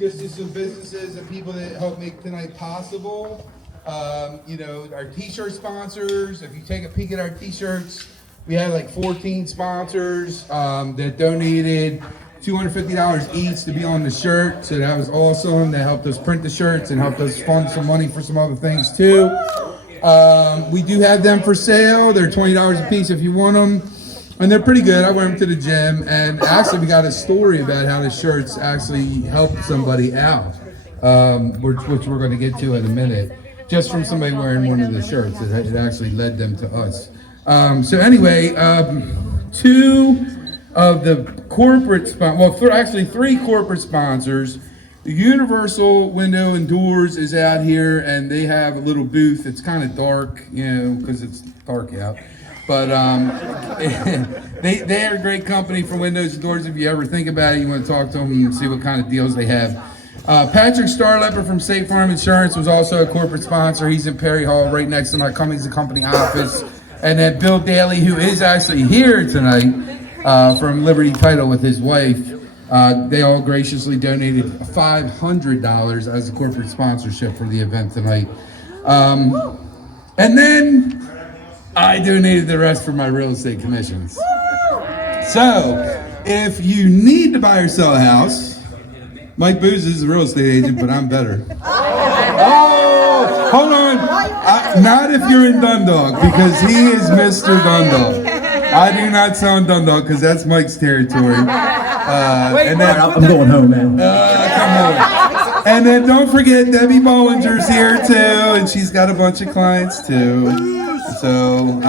just to some businesses and people that help make tonight possible. Our t-shirt sponsors, if you take a peek at our t-shirts, we had like 14 sponsors that donated $250 each to be on the shirt, so that was awesome. They helped us print the shirts and helped us fund some money for some other things too. We do have them for sale. They're $20 a piece if you want them, and they're pretty good. I wear them to the gym, and actually we got a story about how the shirts actually helped somebody out, which we're going to get to in a minute. Just from somebody wearing one of the shirts, it actually led them to us. So anyway, two of the corporate three corporate sponsors. The Universal Window and Doors is out here, and they have a little booth. It's kind of dark, because it's dark out. But they're a great company for windows and doors. If you ever think about it, you want to talk to them and see what kind of deals they have. Patrick Starlepper from State Farm Insurance was also a corporate sponsor. He's in Perry Hall, right next to my Cummings & Company office. And then Bill Daly, who is actually here tonight from Liberty Title with his wife. They all graciously donated $500 as a corporate sponsorship for the event tonight. And then I donated the rest for my real estate commissions. So, if you need to buy or sell a house, Mike Booz is a real estate agent, but I'm better. Oh, hold on. Not if you're in Dundalk, because he is Mr. Dundalk. I do not sell in Dundalk, because that's Mike's territory. I'm going home, man. Come on. And then don't forget Debbie Bollinger's here too, and she's got a bunch of clients too. So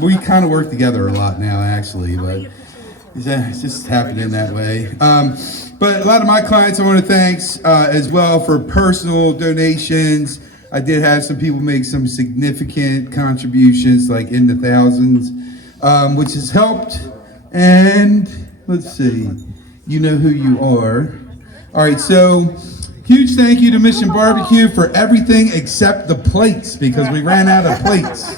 we kind of work together a lot now, actually, but it's just happening that way. But a lot of my clients I want to thank as well for personal donations. I did have some people make some significant contributions, like in the thousands, which has helped. And let's see, you know who you are. All right, so huge thank you to Mission Barbecue for everything except the plates, because we ran out of plates.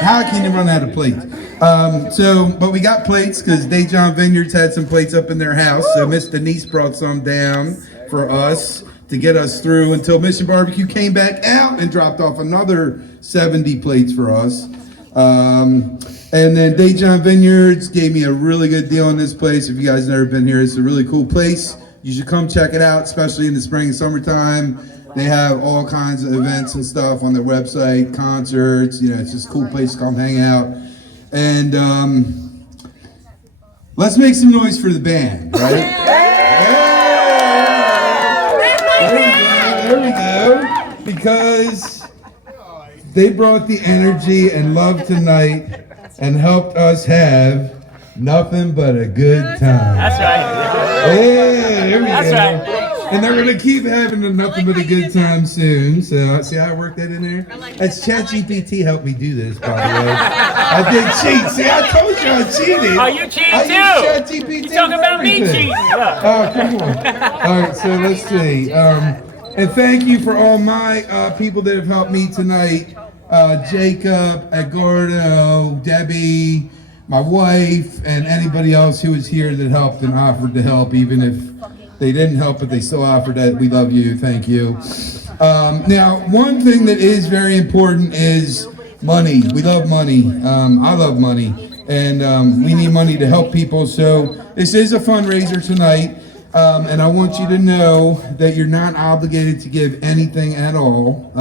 How can you run out of plates? But we got plates because Dejon Vineyards had some plates up in their house. So Miss Denise brought some down for us to get us through until Mission Barbecue came back out and dropped off another 70 plates for us. And then Dejon Vineyards gave me a really good deal on this place. If you guys have never been here, it's a really cool place. You should come check it out, especially in the spring and summertime. They have all kinds of events and stuff on their website, concerts, it's just a cool place to come hang out. And let's make some noise for the band, right? There we go. Because they brought the energy and love tonight and helped us have nothing but a good time. That's right. Yeah, there we That's go. right. And they're going to keep having a nothing but a good time soon. So, see how I worked that in there? That's ChatGPT helped me do this, by the way. I did cheat. See, I told you I cheated. Oh, you cheated too. I used ChatGPT. You're talking about me cheating. Look. Oh, come on. All right, so let's see. And thank you for all my people that have helped me tonight. Jacob, Edgardo, Debbie, my wife, and anybody else who was here that helped and offered to help, even if they didn't help, but they still offered that. We love you. Thank you. Now, one thing that is very important is money. We love money. I love money. And we need money to help people. So this is a fundraiser tonight. And I want you to know that you're not obligated to give anything at all.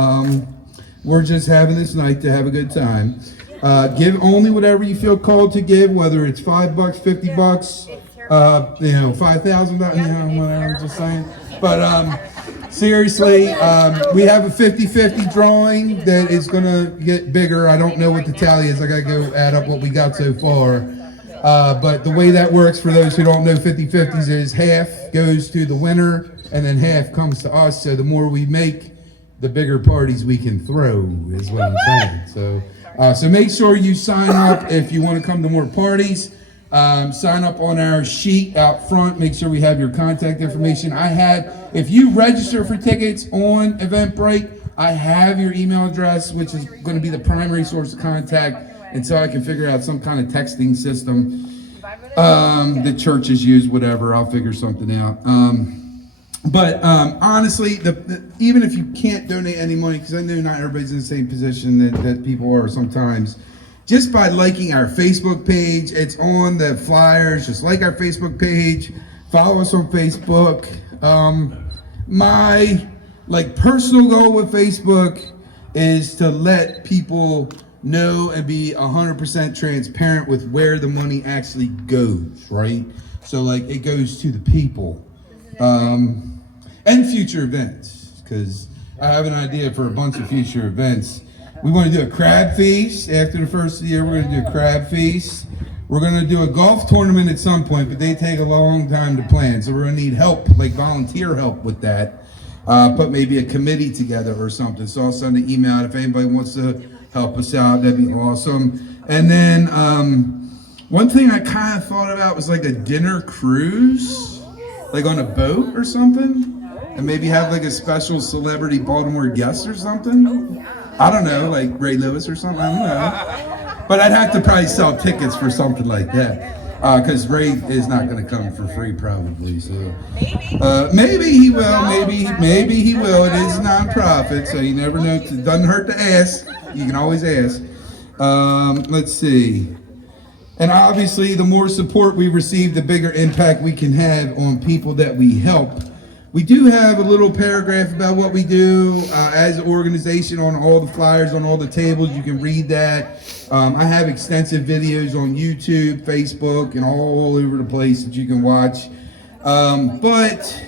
We're just having this night to have a good time. Give only whatever you feel called to give, whether it's $5, $50, $5,000, whatever, I'm just saying. But seriously, we have a 50-50 drawing that is going to get bigger. I don't know what the tally is. I got to go add up what we got so far. But the way that works, for those who don't know 50-50s, is half goes to the winner and then half comes to us. So the more we make, the bigger parties we can throw, is what I'm saying. So make sure you sign up if you want to come to more parties. Sign up on our sheet out front. Make sure we have your contact information. If you register for tickets on Eventbrite, I have your email address, which is going to be the primary source of contact, and so I can figure out some kind of texting system the churches use, whatever. I'll figure something out. But honestly, even if you can't donate any money, because I know not everybody's in the same position that people are sometimes, just by liking our Facebook page, it's on the flyers. Just like our Facebook page, follow us on Facebook. My personal goal with Facebook is to let people know and be 100% transparent with where the money actually goes, right? So it goes to the people. And future events, because I have an idea for a bunch of future events. We want to do a crab feast after the first of the year. We're going to do a crab feast. We're going to do a golf tournament at some point, but they take a long time to plan. So we're going to need help, volunteer help with that. Put maybe a committee together or something. So I'll send an email out if anybody wants to help us out. That'd be awesome. And then one thing I kind of thought about was a dinner cruise, on a boat or something. And maybe have a special celebrity Baltimore guest or something. I don't know, Ray Lewis or something. I don't know. But I'd have to probably sell tickets for something like that. Because Ray is not going to come for free probably. So maybe he will. Maybe he will. It is a nonprofit, so you never know. It doesn't hurt to ask. You can always ask. Let's see. And obviously, the more support we receive, the bigger impact we can have on people that we help. We do have a little paragraph about what we do as an organization on all the flyers, on all the tables. You can read that. I have extensive videos on YouTube, Facebook, and all over the place that you can watch. But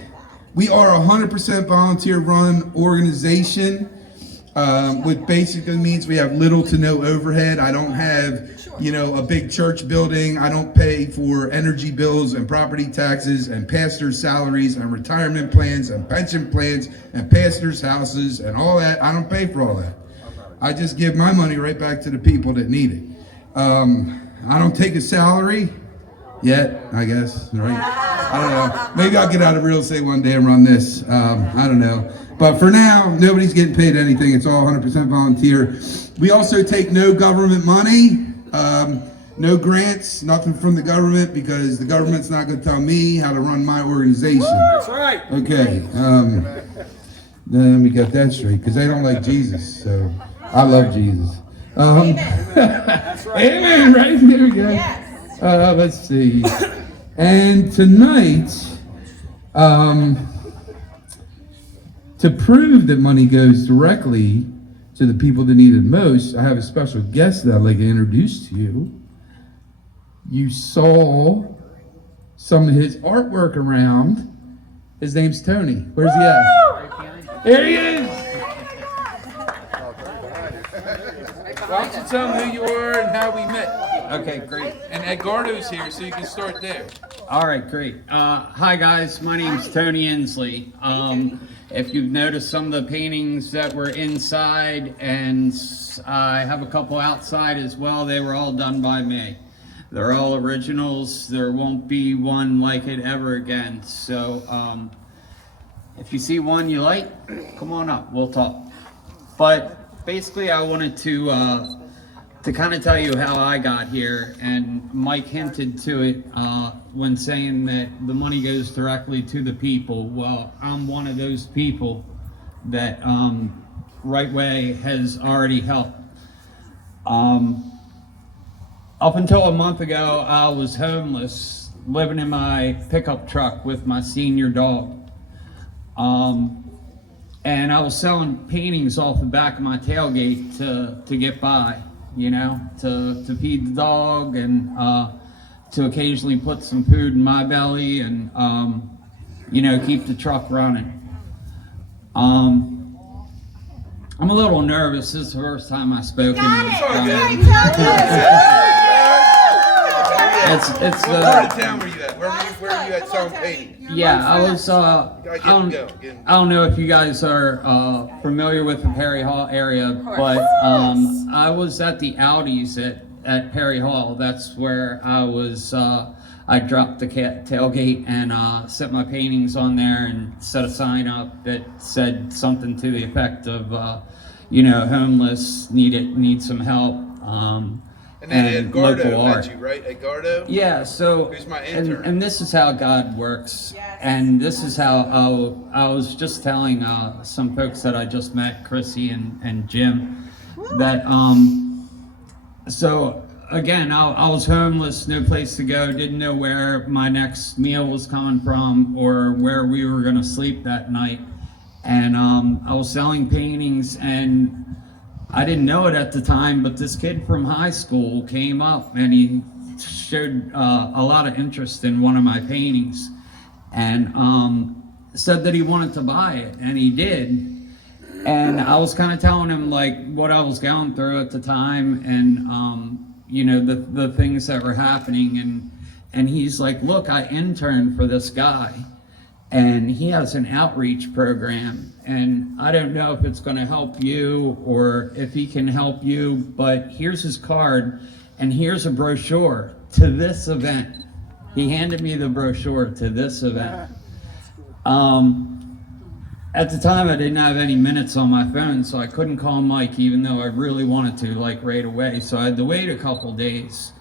we are a 100% volunteer-run organization, which basically means we have little to no overhead. I don't have a big church building. I don't pay for energy bills and property taxes and pastors' salaries and retirement plans and pension plans and pastors' houses and all that. I don't pay for all that. I just give my money right back to the people that need it. I don't take a salary yet, I guess, right? I don't know. Maybe I'll get out of real estate one day and run this. I don't know. But for now, nobody's getting paid anything. It's all 100% volunteer. We also take no government money. No grants, nothing from the government, because the government's not going to tell me how to run my organization. That's right. Okay. Then we got that straight, because they don't like Jesus. So I love Jesus. That's right. Amen. Right there we go. Yes. Let's see. And tonight, to prove that money goes directly to the people that need it most, I have a special guest that I'd like to introduce to you. You saw some of his artwork around. His name's Tony. Where's he at? There he is! Why don't you tell him who you are and how we met? Okay, great. And Edgardo's here, so you can start there. All right, great. Hi, guys. My name's Tony Insley. If you've noticed some of the paintings that were inside, and I have a couple outside as well, they were all done by me. They're all originals. There won't be one like it ever again. So if you see one you like, come on up. We'll talk. But basically, I wanted to kind of tell you how I got here, and Mike hinted to it when saying that the money goes directly to the people. Well, I'm one of those people that Right Way has already helped. Up until a month ago, I was homeless, living in my pickup truck with my senior dog. And I was selling paintings off the back of my tailgate to get by, to feed the dog and to occasionally put some food in my belly and, keep the truck running. I'm a little nervous. This is the first time I've spoken. It's What part of town were you at? Where were you at selling paintings? Yeah, I was, I don't know if you guys are familiar with the Perry Hall area, but I was at the Audis at Perry Hall. That's where I was, I dropped the tailgate and set my paintings on there and set a sign up that said something to the effect of, homeless, need some help. And then Edgardo local art. met you, right? Edgardo? Yeah, so Who's my intern? and this is how God works, and this is how I was just telling some folks that I just met, Chrissy and Jim, that so again, I was homeless, no place to go, didn't know where my next meal was coming from or where we were gonna sleep that night, and I was selling paintings, and I didn't know it at the time, but this kid from high school came up and he showed a lot of interest in one of my paintings, and said that he wanted to buy it, and he did. And I was kind of telling him like what I was going through at the time, and you know, the things that were happening, and he's like, look, I interned for this guy, and he has an outreach program, and I don't know if it's going to help you or if he can help you, but here's his card and here's a brochure to this event. He handed me the brochure to this event. At the time I didn't have any minutes on my phone, so I couldn't call Mike even though I really wanted to, like right away, so I had to wait a couple days.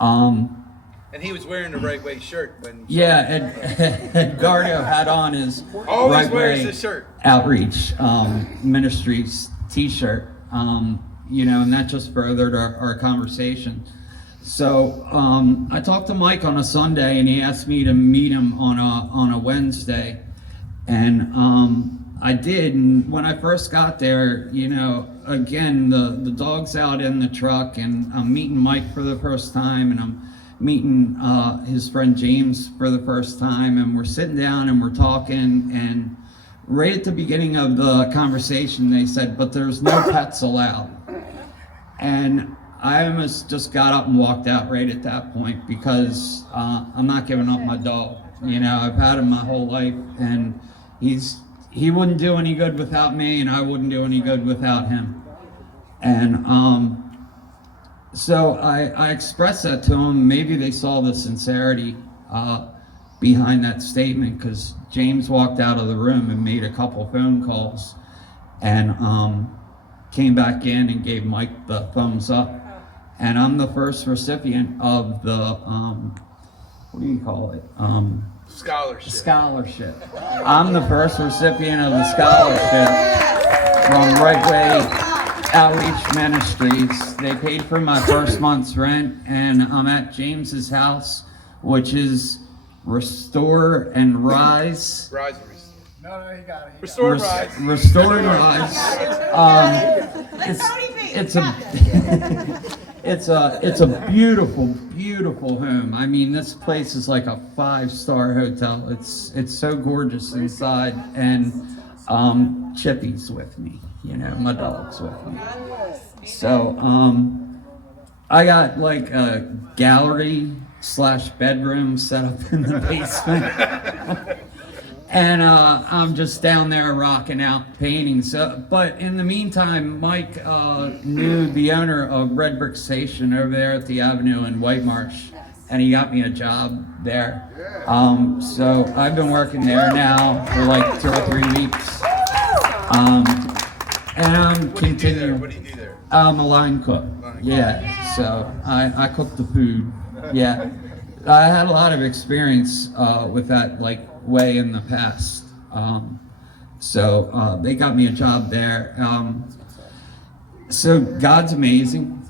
And he was wearing the Right Way shirt when. Yeah, Edgardo had on his Always Right wears Way his shirt. Outreach Ministries t-shirt, you know, and that just furthered our conversation. So I talked to Mike on a Sunday, and he asked me to meet him on a Wednesday, and I did. And when I first got there, you know, again, the dog's out in the truck, and I'm meeting Mike for the first time, and I'm meeting his friend James for the first time, and we're sitting down and we're talking, and right at the beginning of the conversation they said, but there's no pets allowed. And I almost just got up and walked out right at that point, because I'm not giving up my dog. You know, I've had him my whole life, and he wouldn't do any good without me, and I wouldn't do any good without him. And so I expressed that to them. Maybe they saw the sincerity behind that statement, because James walked out of the room and made a couple phone calls, and came back in and gave Mike the thumbs up. And I'm the first recipient of the, what do you call it? Scholarship. I'm the first recipient of the scholarship from Right Way Outreach Ministries. They paid for my first month's rent, and I'm at James's house, which is Restore and Rise. No, you got it. Restore and Rise. Restore and Rise. It's a beautiful, beautiful home. I mean, this place is like a 5-star hotel. It's so gorgeous inside, and Chippy's with me. You know, my dog's with me. So, I got like a gallery/bedroom set up in the basement. And I'm just down there rocking out paintings. But in the meantime, Mike knew the owner of Red Brick Station over there at the Avenue in White Marsh, and he got me a job there. So I've been working there now for like 2 or 3 weeks. And I'm continuing. What do you do there? I'm a line cook. Yeah, so I cook the food. Yeah, I had a lot of experience with that, like, way in the past. So they got me a job there. So God's amazing,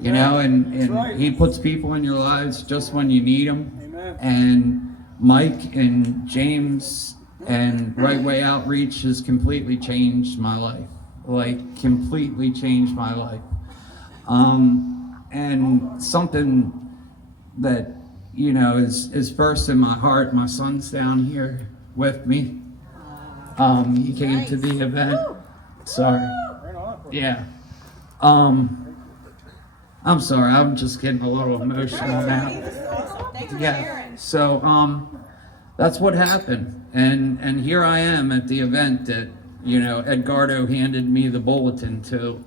you know, and He puts people in your lives just when you need them. And Mike and James and Right Way Outreach has completely changed my life. Like, completely changed my life. And something that, you know, is first in my heart. My son's down here with me. He came to the event. Sorry. Yeah. I'm sorry, I'm just getting a little emotional now. Yeah. So that's what happened. And here I am at the event that, you know, Edgardo handed me the bulletin to.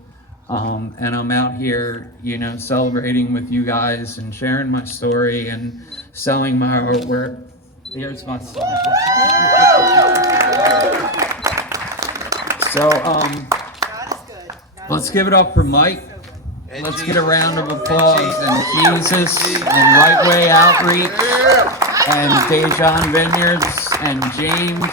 And I'm out here, you know, celebrating with you guys and sharing my story and selling my artwork. Here's my son. So, let's give it up for Mike Let's get a round of applause. And Jesus, and Right Way Outreach, and Dejon Vineyards, and James.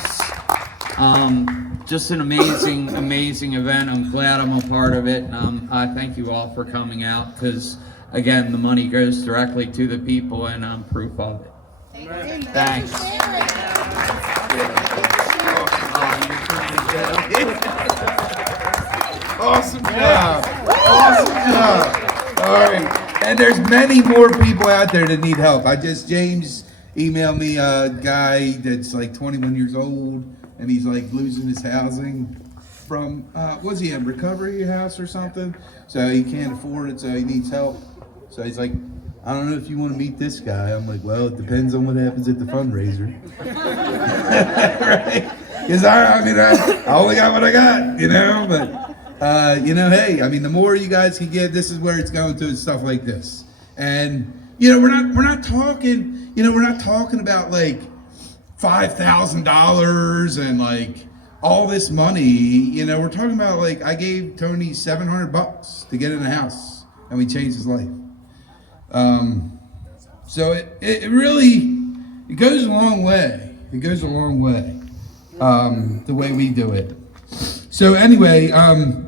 Just an amazing, amazing event. I'm glad I'm a part of it. I thank you all for coming out because, again, the money goes directly to the people, and I'm proof of it. Thanks. Awesome job. Awesome job. All right. And there's many more people out there that need help. James emailed me a guy that's like 21 years old, and he's like losing his housing from, was he in recovery house or something? So he can't afford it, so he needs help. So he's like, I don't know if you want to meet this guy. I'm like, well, it depends on what happens at the fundraiser. Right? Because I only got what I got, but hey, the more you guys can give, this is where it's going to, and stuff like this. And we're not talking about like $5,000 and like all this money. We're talking about like I gave Tony $700 to get in the house, and we changed his life. So it really goes a long way. It goes a long way, the way we do it. So anyway,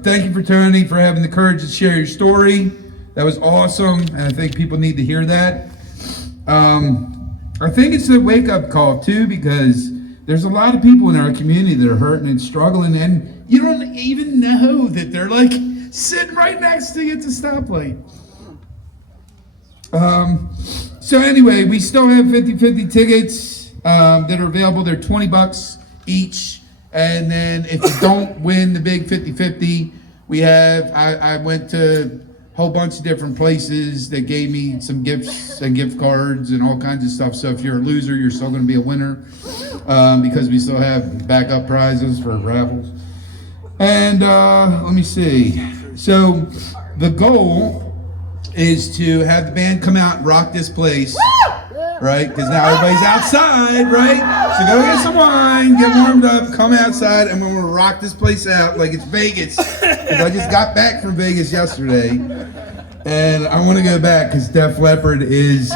thank you for Tony for having the courage to share your story. That was awesome, and I think people need to hear that. I think it's a wake-up call too, because there's a lot of people in our community that are hurting and struggling, and you don't even know that they're like sitting right next to you at the stoplight. So anyway, we still have 50-50 tickets that are available. They're $20 each. And then if you don't win the big 50-50, we have, I went to a whole bunch of different places that gave me some gifts and gift cards and all kinds of stuff. So if you're a loser, you're still going to be a winner because we still have backup prizes for raffles. And let me see. So the goal is to have the band come out and rock this place. Right? Because now everybody's outside, right? So go get some wine, get warmed up, come outside, and we're going to rock this place out like it's Vegas. Because I just got back from Vegas yesterday, and I want to go back because Def Leppard is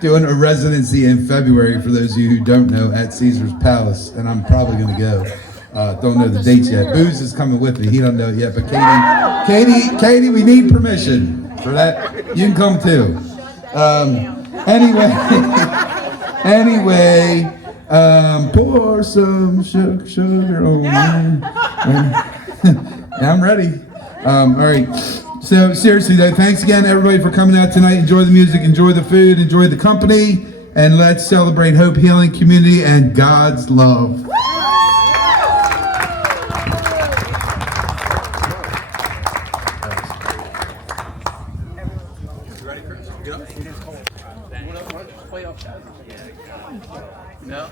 doing a residency in February, for those of you who don't know, at Caesar's Palace, and I'm probably going to go. Don't know the dates yet. Booze is coming with me. He don't know it yet, but Katie, we need permission for that. You can come too. Anyway, pour some sugar on me. I'm ready. All right. So seriously though, thanks again everybody for coming out tonight. Enjoy the music, enjoy the food, enjoy the company, and let's celebrate hope, healing, community, and God's love. No.